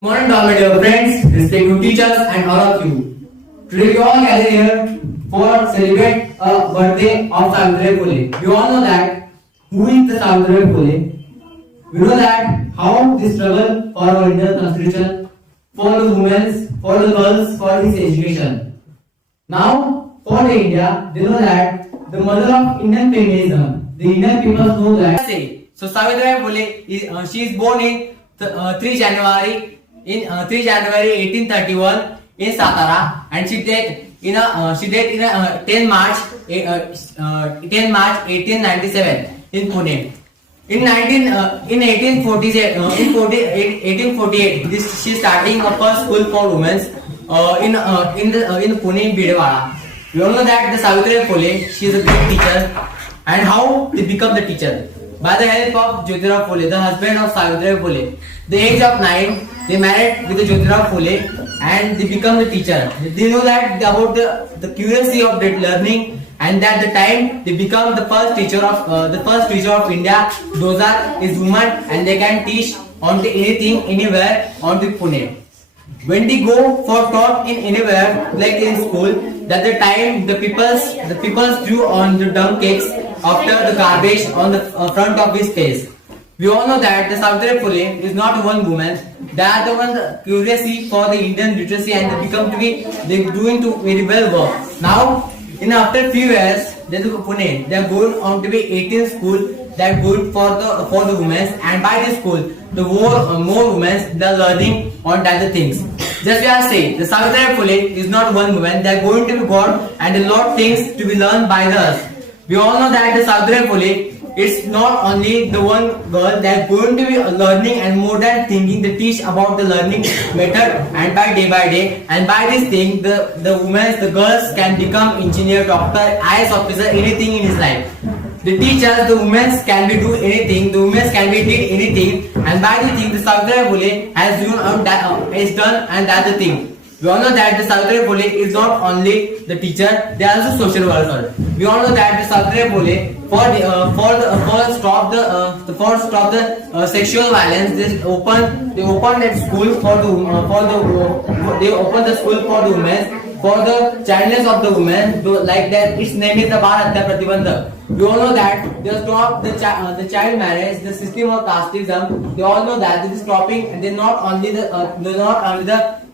Morning, all my dear friends, respected teachers, and all of you. Today we all gather here for celebrate a birthday of Savitribai Phule. You all know that who is the Savitribai Phule. We know that how they struggle for our Indian constitution, for the women, for the girls, for his education. Now, for the India, they know that the mother of Indian feminism. The Indian people know that. So Savitribai Phule she is born in 3 January. In 3 January 1831 in Satara, and she died in 10 March 1897 in Pune. In 1848, she starting a first school for women in Pune Bidewala. We all know that the Savitribai Phule, she is a great teacher, and how they become the teacher by the help of Jyotirao Phule, the husband of Savitribai Phule. The age of 9, they married with the Jyotirao Phule and they become the teacher. They know that about the curiosity of that learning, and at the time they become the first teacher of India. Those are is women, and they can teach on to anything anywhere on the Pune. When they go for taught in anywhere like in school, that the time the peoples threw on the dung cakes after the garbage on the front of his face. We all know that the Savitribai Phule is not one woman. They are the one curiosity for the Indian literacy, and they doing to very well work. Now, in after few years, they go to Pune. They are going on to be 18 school. They are good for the women, and by this school, the more women they are learning on other things. Just we are saying, the Savitribai Phule is not one woman. They are going to be God, and a lot of things to be learned by us. We all know that the Savitribai Phule, it's not only the one girl that going to be learning and more than thinking. They teach about the learning method, and by day, and by this thing, the women, the girls can become engineer, doctor, IAS officer, anything in his life. The teachers, the women can be do anything. The women can be did anything, and by the thing, the Savitribai Phule has done and that the thing. We all know that the Savitribai Phule is not only the teacher; they are also social worker. We all know that the Savitribai Phule for stop the sexual violence, they open that school they open the school for the women, for the childless of the women. Like that, its name is the Bal Hatya Pratibandhak. We all know that they stop the child marriage, the system of casteism. They all know that this is stopping, and they're not only the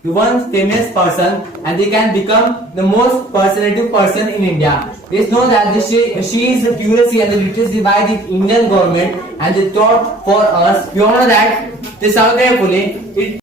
one famous person, and they can become the most personative person in India. They know that she is the curiosity and the literacy by the Indian government, and they taught for us. We all know that the Savitribai Phule